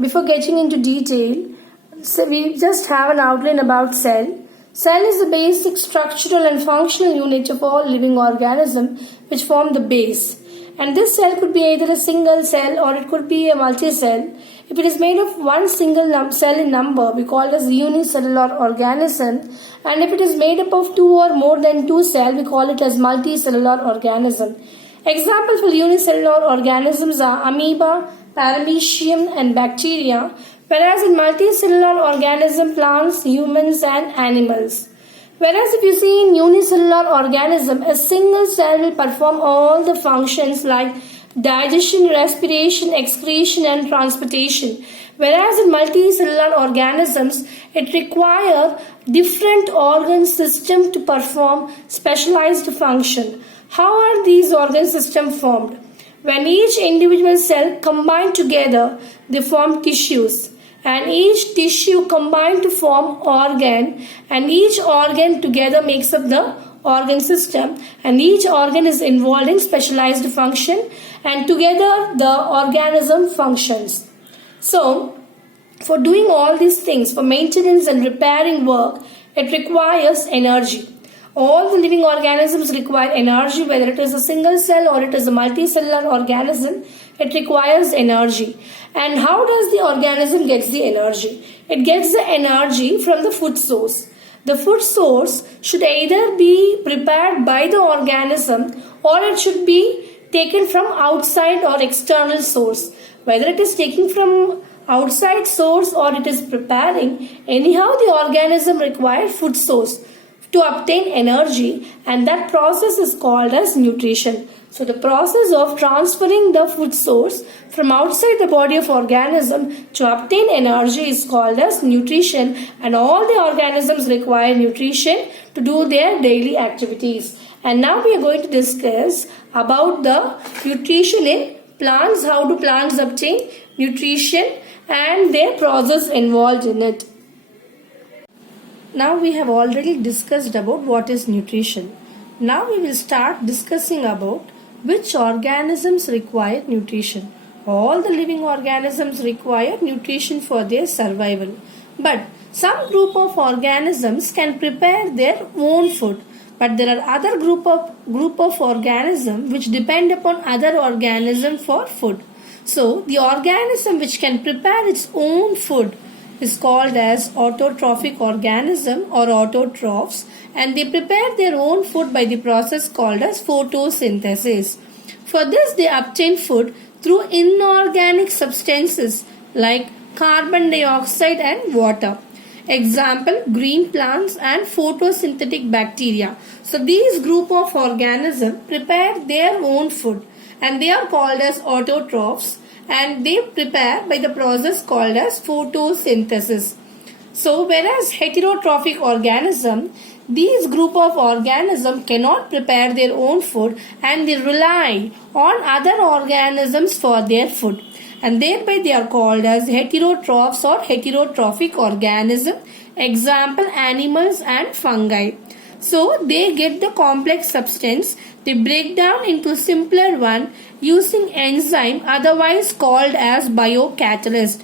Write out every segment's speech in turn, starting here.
before getting into detail, so we just have an outline about cell. Cell is the basic structural and functional unit of all living organisms which form the base. And this cell could be either a single cell or it could be a multi-cell. If it is made of one single cell in number, we call it as unicellular organism. And if it is made up of two or more than two cells, we call it as multicellular organism. Examples for unicellular organisms are amoeba, paramecium and bacteria, whereas in multicellular organism, plants, humans and animals. Whereas if you see in unicellular organism, a single cell will perform all the functions like digestion, respiration, excretion and transportation. Whereas in multicellular organisms, it requires different organ systems to perform specialized function. How are these organ systems formed? When each individual cell combine together, they form tissues. And each tissue combine to form organ, and each organ together makes up the organ system, and each organ is involved in specialized function, and together the organism functions. So, for doing all these things, for maintenance and repairing work, it requires energy. All the living organisms require energy, whether it is a single cell or it is a multicellular organism, it requires energy. And how does the organism get the energy? It gets the energy from the food source. The food source should either be prepared by the organism or it should be taken from outside or external source. Whether it is taken from outside source or it is preparing, anyhow the organism requires food source to obtain energy, and that process is called as nutrition. So the process of transferring the food source from outside the body of organism to obtain energy is called as nutrition, and all the organisms require nutrition to do their daily activities. And now we are going to discuss about the nutrition in plants, how do plants obtain nutrition and their process involved in it. Now we have already discussed about what is nutrition. Now we will start discussing about which organisms require nutrition. All the living organisms require nutrition for their survival. But some group of organisms can prepare their own food. But there are other group of organisms which depend upon other organisms for food. So the organism which can prepare its own food is called as autotrophic organism or autotrophs, and they prepare their own food by the process called as photosynthesis. For this they obtain food through inorganic substances like carbon dioxide and water. Example, green plants and photosynthetic bacteria. So these group of organisms prepare their own food and they are called as autotrophs, and they prepare by the process called as photosynthesis. So whereas heterotrophic organism, these group of organisms cannot prepare their own food and they rely on other organisms for their food, and thereby they are called as heterotrophs or heterotrophic organism. Example, animals and fungi. So they get the complex substance, they break down into simpler one using enzyme otherwise called as biocatalyst.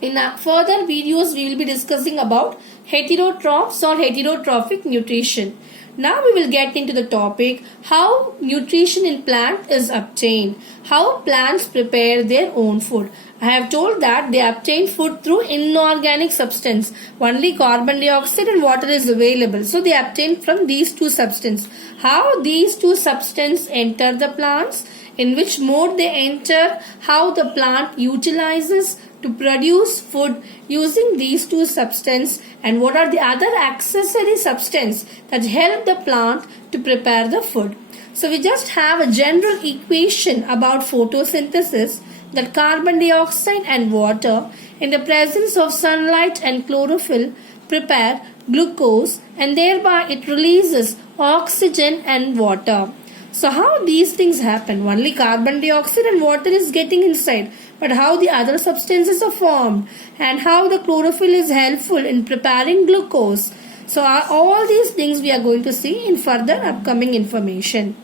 In further videos we will be discussing about heterotrophs or heterotrophic nutrition. Now we will get into the topic how nutrition in plant is obtained, how plants prepare their own food. I have told that they obtain food through inorganic substance. Only carbon dioxide and water is available. So they obtain from these two substances. How these two substances enter the plants, in which mode they enter, how the plant utilizes to produce food using these two substances, and what are the other accessory substances that help the plant to prepare the food. So we just have a general equation about photosynthesis, that carbon dioxide and water in the presence of sunlight and chlorophyll prepare glucose, and thereby it releases oxygen and water. So how these things happen? Only carbon dioxide and water is getting inside, but how the other substances are formed and how the chlorophyll is helpful in preparing glucose. So all these things we are going to see in further upcoming information.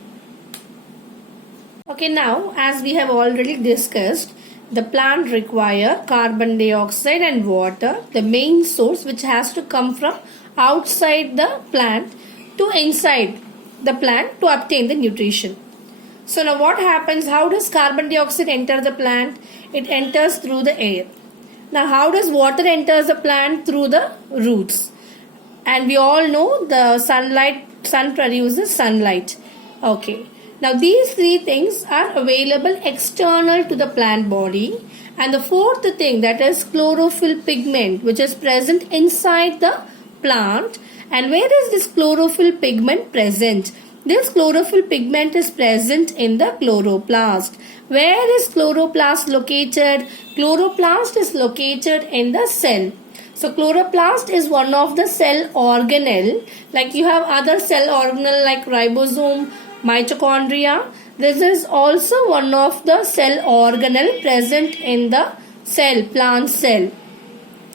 Okay, now as we have already discussed, The plant require carbon dioxide and water, the main source which has to come from outside the plant to inside the plant to obtain the nutrition. So now what happens? How does carbon dioxide enter the plant? It enters through the air. Now how does water enter the plant? Through the roots. And we all know the sun produces sunlight. Okay. Now these three things are available external to the plant body. And the fourth thing, that is chlorophyll pigment, which is present inside the plant. And where is this chlorophyll pigment present? This chlorophyll pigment is present in the chloroplast. Where is chloroplast located? Chloroplast is located in the cell. So chloroplast is one of the cell organelle. Like you have other cell organelle like ribosome, mitochondria. This is also one of the cell organelle present in the cell, plant cell.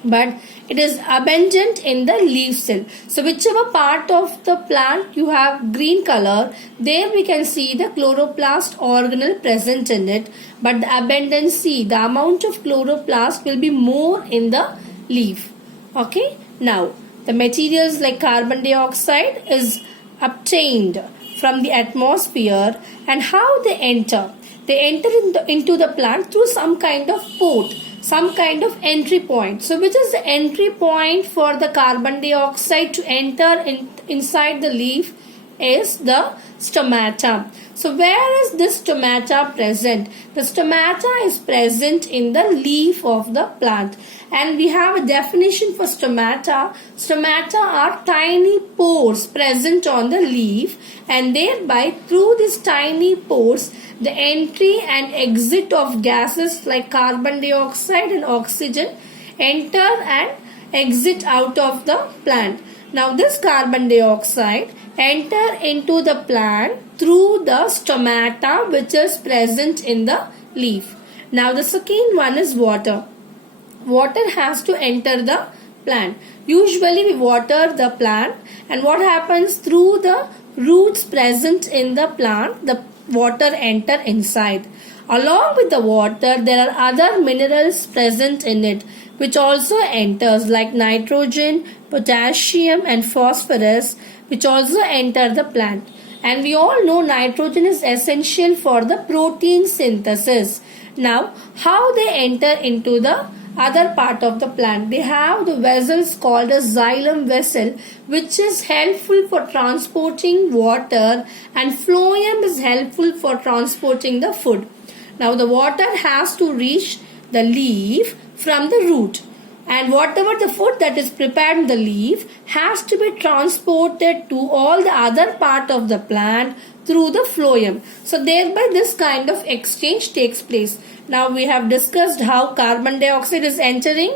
But it is abundant in the leaf cell. So whichever part of the plant you have green color, there we can see the chloroplast organelle present in it. But the abundancy, the amount of chloroplast will be more in the leaf. Okay. Now the materials like carbon dioxide is obtained from the atmosphere, and how they enter? They enter into the plant through some kind of port, some kind of entry point. So which is the entry point for the carbon dioxide to enter inside the leaf is the stomata. So where is this stomata present? The stomata is present in the leaf of the plant. And we have a definition for stomata. Stomata are tiny pores present on the leaf, and thereby through these tiny pores the entry and exit of gases like carbon dioxide and oxygen enter and exit out of the plant. Now this carbon dioxide enter into the plant through the stomata which is present in the leaf. Now the second one is water. Water has to enter the plant. Usually we water the plant, and what happens? Through the roots present in the plant, the water enter inside. Along with the water, there are other minerals present in it which also enters, like nitrogen, potassium and phosphorus, which also enter the plant. And we all know nitrogen is essential for the protein synthesis. Now how they enter into the other part of the plant? They have the vessels called as xylem vessel, which is helpful for transporting water, and phloem is helpful for transporting the food. Now the water has to reach the leaf from the root, and whatever the food that is prepared in the leaf has to be transported to all the other part of the plant through the phloem. So thereby this kind of exchange takes place. Now we have discussed how carbon dioxide is entering.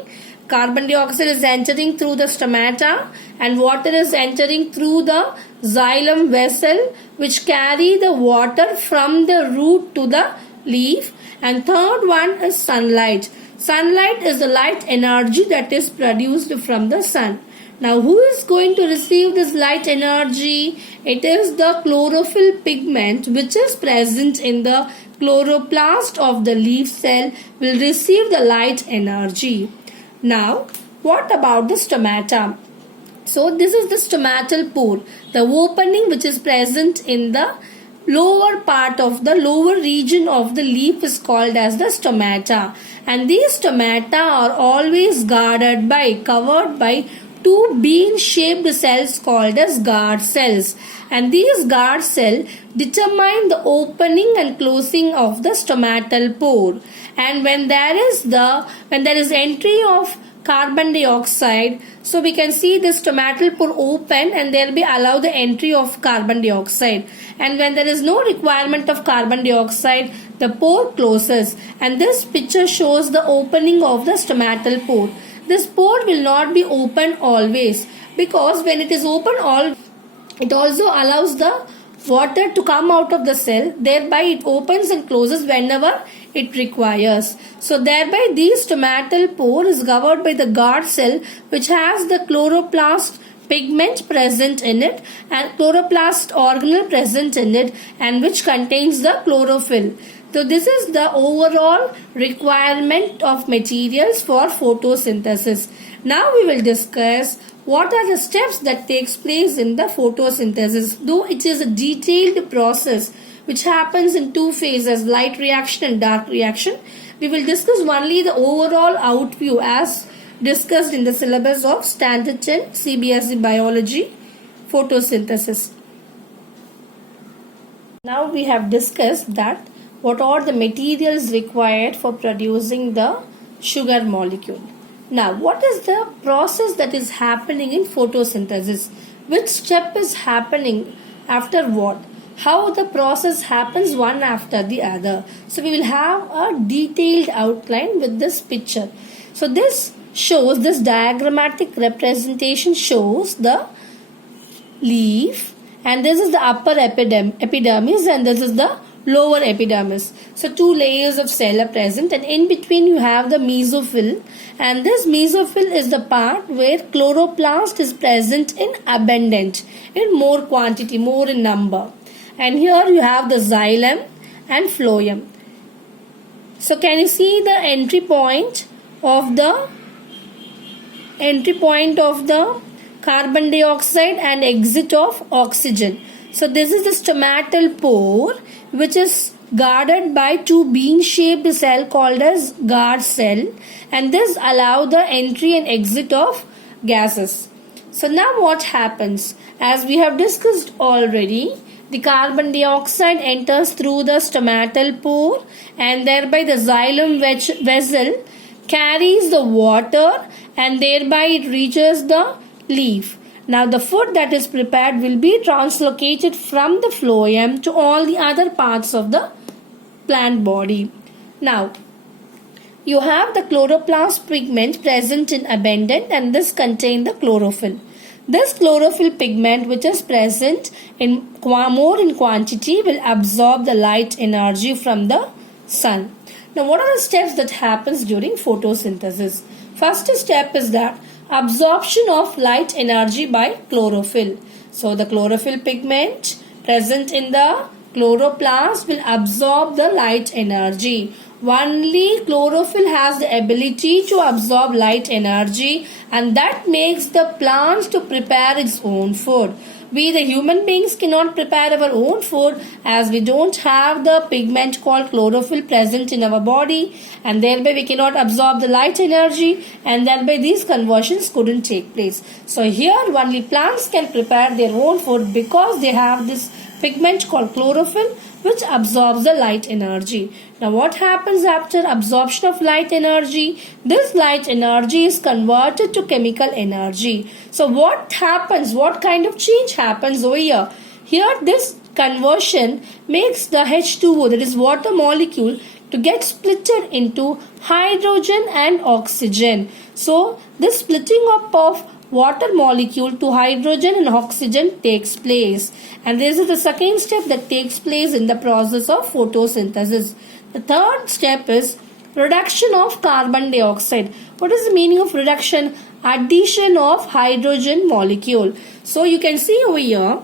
Carbon dioxide is entering through the stomata, and water is entering through the xylem vessel, which carry the water from the root to the leaf. And third one is sunlight. Sunlight is the light energy that is produced from the sun. Now who is going to receive this light energy? It is the chlorophyll pigment which is present in the chloroplast of the leaf cell will receive the light energy. Now what about the stomata? So this is the stomatal pore, the opening which is present in the lower part of the lower region of the leaf is called as the stomata. And these stomata are always covered by two bean-shaped cells called as guard cells. And these guard cells determine the opening and closing of the stomatal pore. And when there is entry of carbon dioxide, so we can see the stomatal pore open, and there will be allow the entry of carbon dioxide. And when there is no requirement of carbon dioxide, the pore closes. And this picture shows the opening of the stomatal pore. This pore will not be open always, because when it is open it also allows the water to come out of the cell. Thereby it opens and closes whenever it requires. So thereby this stomatal pore is covered by the guard cell which has the chloroplast pigment present in it and chloroplast organelle present in it, and which contains the chlorophyll. So this is the overall requirement of materials for photosynthesis. Now we will discuss what are the steps that takes place in the photosynthesis. Though it is a detailed process which happens in two phases, light reaction and dark reaction, we will discuss only the overall outview as discussed in the syllabus of Standard 10 CBSE Biology photosynthesis. Now we have discussed that what are the materials required for producing the sugar molecule. Now, what is the process that is happening in photosynthesis? Which step is happening after what? How the process happens one after the other. So, we will have a detailed outline with this picture. So, this diagrammatic representation shows the leaf, and this is the upper epidermis, and this is the lower epidermis. So two layers of cell are present, and in between you have the mesophyll, and this mesophyll is the part where chloroplast is present in abundant, in more quantity, more in number. And here you have the xylem and phloem. So can you see the entry point of the carbon dioxide and exit of oxygen? So this is the stomatal pore, which is guarded by two bean-shaped cell called as guard cell, and this allow the entry and exit of gases. So now what happens? As we have discussed already, the carbon dioxide enters through the stomatal pore, and thereby the xylem vessel carries the water, and thereby it reaches the leaf. Now the food that is prepared will be translocated from the phloem to all the other parts of the plant body. Now you have the chloroplast pigment present in abundance, and this contains the chlorophyll. This chlorophyll pigment, which is present in more in quantity, will absorb the light energy from the sun. Now what are the steps that happens during photosynthesis? First step is that absorption of light energy by chlorophyll. So the chlorophyll pigment present in the chloroplast will absorb the light energy. Only chlorophyll has the ability to absorb light energy, and that makes the plants to prepare its own food. We the human beings cannot prepare our own food as we don't have the pigment called chlorophyll present in our body, and thereby we cannot absorb the light energy, and thereby these conversions couldn't take place. So here only plants can prepare their own food because they have this pigment called chlorophyll which absorbs the light energy. Now what happens after absorption of light energy? This light energy is converted to chemical energy. So what happens? What kind of change happens over here? Here this conversion makes the H2O, that is water molecule, to get splitted into hydrogen and oxygen. So this splitting up of water molecule to hydrogen and oxygen takes place, and this is the second step that takes place in the process of photosynthesis. The third step is reduction of carbon dioxide. What is the meaning of reduction? Addition of hydrogen molecule. So you can see over here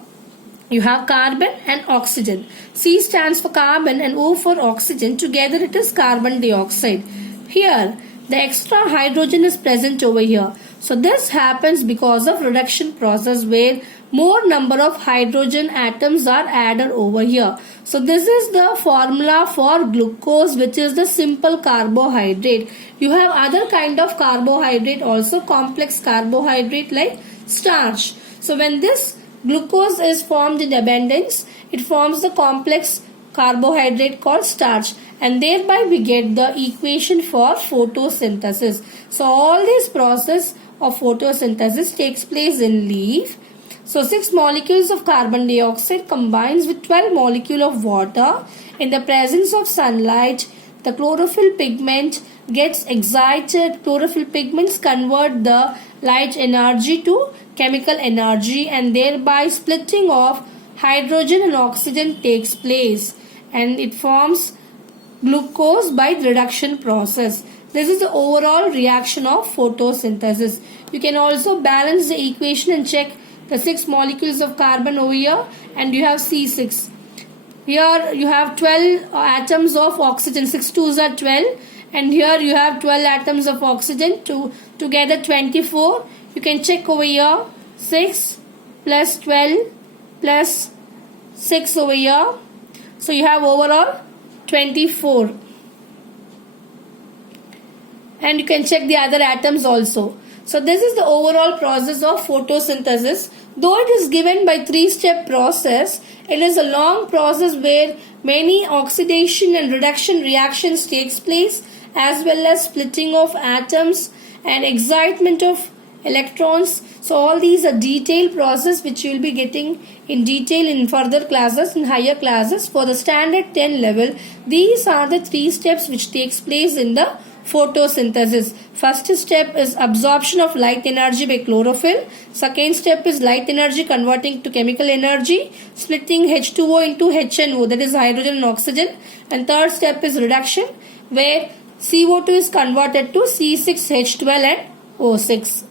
you have carbon and oxygen. C stands for carbon and O for oxygen. Together it is carbon dioxide. Here the extra hydrogen is present over here. So this happens because of reduction process where more number of hydrogen atoms are added over here. So this is the formula for glucose, which is the simple carbohydrate. You have other kind of carbohydrate also, complex carbohydrate like starch. So when this glucose is formed in abundance, it forms the complex carbohydrate called starch, and thereby we get the equation for photosynthesis. So all this process of photosynthesis takes place in leaf. So 6 molecules of carbon dioxide combines with 12 molecules of water. In the presence of sunlight, the chlorophyll pigment gets excited. Chlorophyll pigments convert the light energy to chemical energy, and thereby splitting of hydrogen and oxygen takes place, and it forms glucose by reduction process. This is the overall reaction of photosynthesis. You can also balance the equation and check the 6 molecules of carbon over here, and you have C6. Here you have 12 atoms of oxygen. 6 2s are 12, and here you have 12 atoms of oxygen. Together 24. You can check over here. 6 plus 12 plus 6 over here. So you have overall 24. And you can check the other atoms also. So this is the overall process of photosynthesis. Though it is given by 3-step process, it is a long process where many oxidation and reduction reactions takes place, as well as splitting of atoms and excitement of electrons. So all these are detailed process which you will be getting in detail in further classes, in higher classes. For the standard 10 level, these are the 3 steps which takes place in the photosynthesis. First step is absorption of light energy by chlorophyll. Second step is light energy converting to chemical energy, splitting H2O into HNO, that is hydrogen and oxygen. And third step is reduction, where CO2 is converted to C6H12 and O6.